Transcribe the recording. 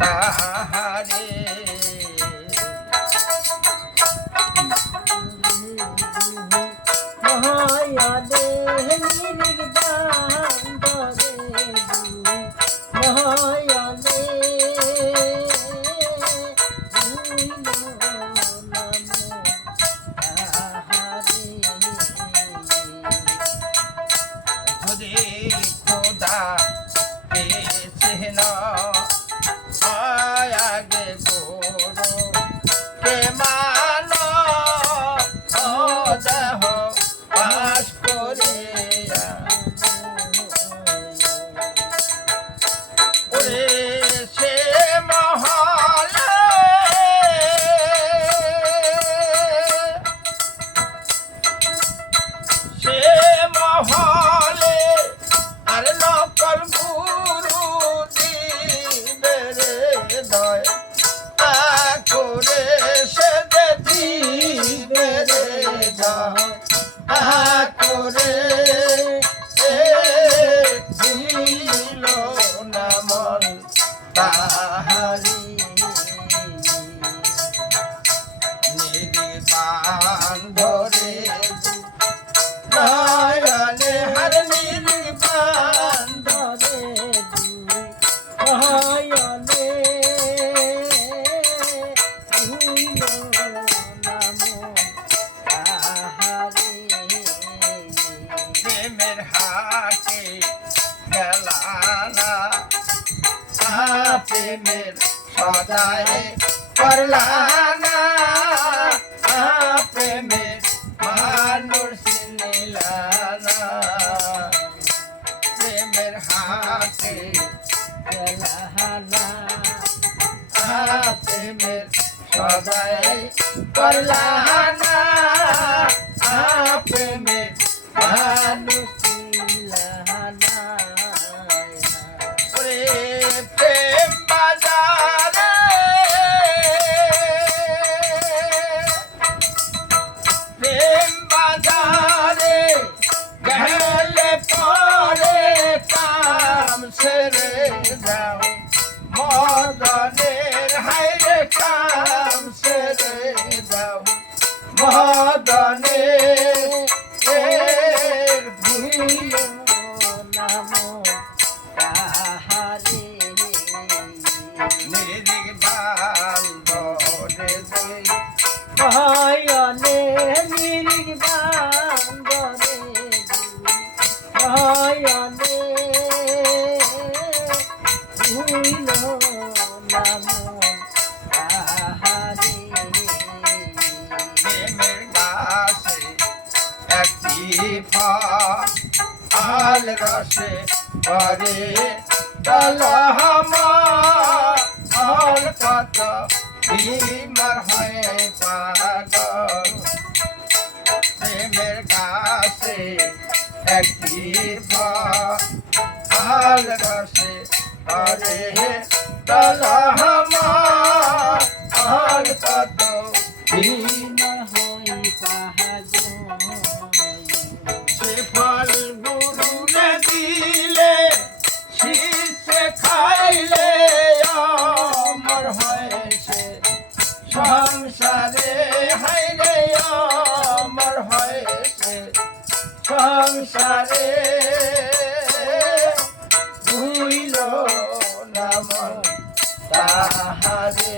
তাহারে মহায়াদে নির্বাণ ধরে মহায়াদে যদি খোদা পেয়েছেন আগে করো কে মানো দেহ পাশ করে ওরে সে মহলে সে মহলে আর নকল গুরু দিবে রে দয় করে সে দিবে রে দয় করে দিল না মন তাহারি নির্বাণ ধরে নয়নে হার নির্বাণ ধরে মহায়াদে ভুইল নাম তাহারে প্রেমের হাটে গেলানা প্রেমের সদায় করলানা প্রেমের মানুষ চিনিলানা প্রেমের হাটে গেলানা প্রেমের সদায় করলানা প্রেমের মানুষ ওরে প্রেম বাজারে প্রেম বাজারে গেলে পরে কাম সেরে যাও মদনের হাইরে কাম সেরে যাও মদনের ভুইল নাম তাহারে নির্বাণ ধরে দুই মহায়াদে নির্বাণ ধরে মহায়াদে ভুইল নাম তাহারে প্রেমের গাছে একটি ফল রসে করে কলহমল কত বিমার হয়ে পাগল প্রেমের গাছে একটি ফল রসে করে কলহমল কত বিনা হই পাহাড় সে ফল গুরুরে দিলে শীষে খাইলে অমর হয়েছে সংসারে হাইলে অমর হয়েছে সংসারে ভুইল নাম তাহারে